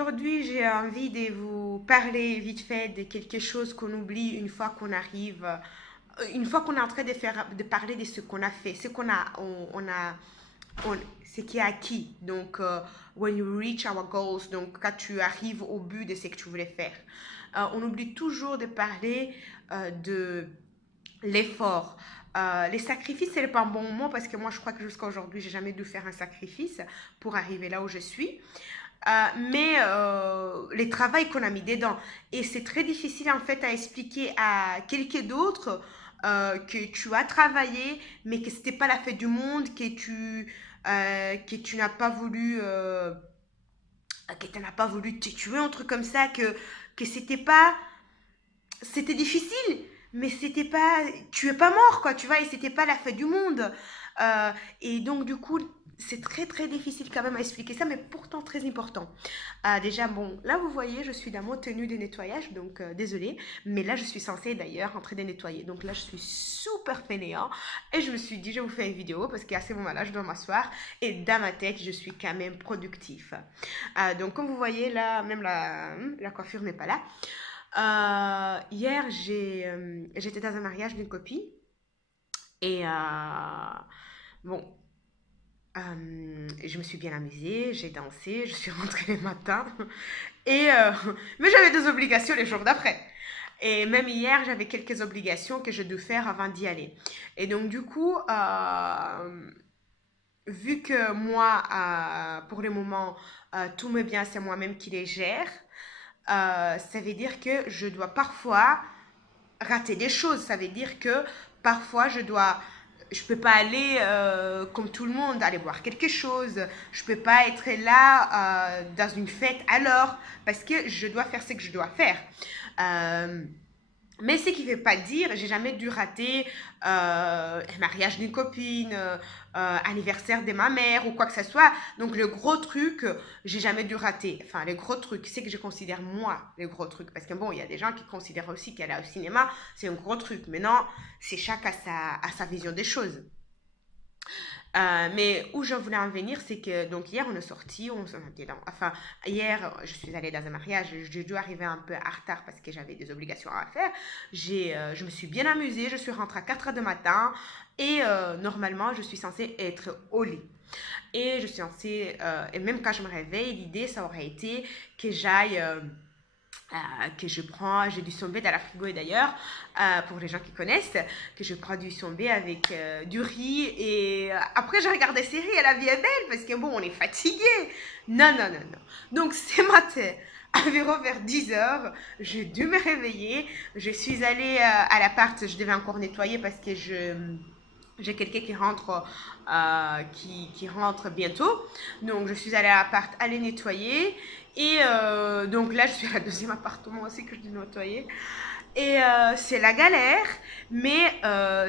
aujourd'hui, j'ai envie de vous parler vite fait de quelque chose qu'on oublie une fois qu'on arrive, une fois qu'on est en train de parler de ce qu'on a fait, ce qu'on a, ce qui est acquis. Donc, when you reach our goals, donc quand tu arrives au but de ce que tu voulais faire. On oublie toujours de parler de l'effort. Les sacrifices, c'est pas un bon moment parce que moi, je crois que jusqu'à aujourd'hui, j'ai jamais dû faire un sacrifice pour arriver là où je suis. Mais les travaux qu'on a mis dedans. Et c'est très difficile en fait à expliquer à quelqu'un d'autre que tu as travaillé, mais que c'était pas la fête du monde, que tu n'as pas voulu, que tu n'as pas voulu te tuer, un truc comme ça, que c'était pas, c'était difficile, mais c'était pas, tu es pas mort quoi, tu vois, et c'était pas la fête du monde. Et donc du coup, c'est très très difficile quand même à expliquer ça, mais pourtant très important. Déjà, bon, là vous voyez, je suis dans mon tenue de nettoyage, donc désolée, mais là je suis censée d'ailleurs entrer de nettoyer. Donc là je suis super fainéant et je me suis dit, je vous fais une vidéo parce qu'à ce moment-là, je dois m'asseoir et dans ma tête, je suis quand même productif. Donc comme vous voyez, là, même la coiffure n'est pas là. Hier, j'étais dans un mariage d'une copine et bon, je me suis bien amusée, j'ai dansé, je suis rentrée le matin et mais j'avais des obligations les jours d'après. Et même hier, j'avais quelques obligations que je devais faire avant d'y aller. Et donc du coup, vu que moi, pour le moment, tout me bien, c'est moi-même qui les gère. Ça veut dire que je dois parfois rater des choses. Ça veut dire que parfois je peux pas aller comme tout le monde, aller boire quelque chose. Je peux pas être là dans une fête alors parce que je dois faire ce que je dois faire. Euh, mais ce qui ne veut pas dire, j'ai jamais dû rater un mariage d'une copine, anniversaire de ma mère ou quoi que ce soit. Donc le gros truc, j'ai jamais dû rater. Enfin, le gros truc, c'est que je considère moi le gros truc. Parce que bon, il y a des gens qui considèrent aussi qu'aller au cinéma, c'est un gros truc. Mais non, c'est chacun à sa vision des choses. Mais où je voulais en venir, c'est que donc hier on est sorti, on s'en était dans, enfin hier je suis allée dans un mariage, j'ai dû arriver un peu en retard parce que j'avais des obligations à faire. Je me suis bien amusée, je suis rentrée à 4 heures du matin et normalement je suis censée être au lit. Et je suis censée, et même quand je me réveille, l'idée ça aurait été que j'aille que je prends, j'ai du sombé dans la frigo et d'ailleurs, pour les gens qui connaissent, que je prends du sombé avec du riz et après je regarde des séries et la vie est belle parce que bon, on est fatigué. Non, non, non, non. Donc ce matin, environ vers 10 heures, j'ai dû me réveiller. Je suis allée à l'appart, je devais encore nettoyer parce que j'ai quelqu'un qui rentre bientôt. Donc, je suis allée à l'appart, aller nettoyer. Et donc là, je suis à la deuxième appartement aussi que je dois nettoyer. Et c'est la galère, mais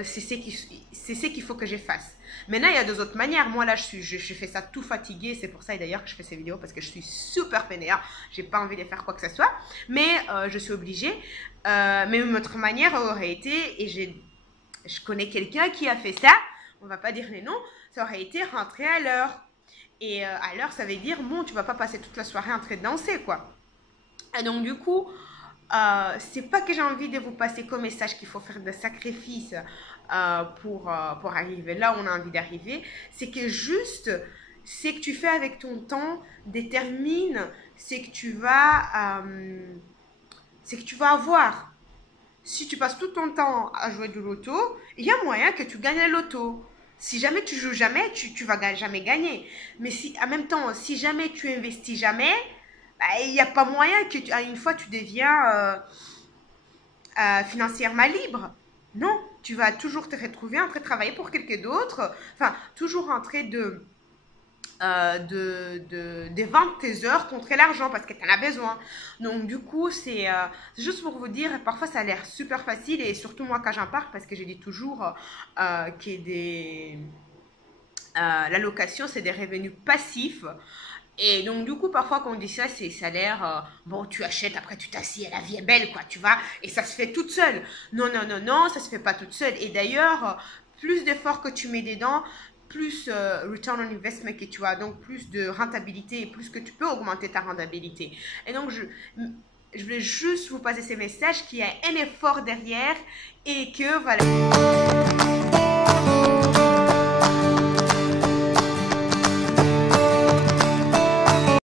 c'est ce qu'il faut que je fasse. Maintenant, il y a deux autres manières. Moi, là, je fais ça tout fatigué. C'est pour ça, d'ailleurs, que je fais ces vidéos parce que je suis super peinée. J'ai pas envie de faire quoi que ce soit. Mais je suis obligée. Mais une autre manière aurait été, et je connais quelqu'un qui a fait ça, on va pas dire les noms, ça aurait été rentrer à l'heure. Et à l'heure, ça veut dire, bon, tu vas pas passer toute la soirée en train de danser, quoi. Et donc, du coup, c'est pas que j'ai envie de vous passer comme message qu'il faut faire des sacrifices pour arriver là où on a envie d'arriver. C'est que juste, ce que tu fais avec ton temps détermine ce que tu vas avoir. Si tu passes tout ton temps à jouer du loto, il y a moyen que tu gagnes le loto. Si jamais tu joues jamais, tu vas jamais gagner. Mais si, en même temps, si jamais tu investis jamais, bah, il n'y a pas moyen que une fois tu deviens financièrement libre. Non, tu vas toujours te retrouver en train de travailler pour quelqu'un d'autre. Enfin, toujours en train de vendre tes heures contre l'argent parce que tu en as besoin. Donc du coup, c'est juste pour vous dire, parfois ça a l'air super facile et surtout moi quand j'en parle parce que je dis toujours que la location c'est des revenus passifs. Et donc, du coup, parfois, quand on dit ça, ça a l'air, bon, tu achètes, après tu t'assieds, la vie est belle, quoi, tu vois, et ça se fait toute seule. Non, non, non, non, ça se fait pas toute seule. Et d'ailleurs, plus d'efforts que tu mets dedans, plus return on investment que tu as, donc plus de rentabilité et plus que tu peux augmenter ta rentabilité. Et donc, je voulais juste vous passer ces messages qu'il y a un effort derrière et que voilà.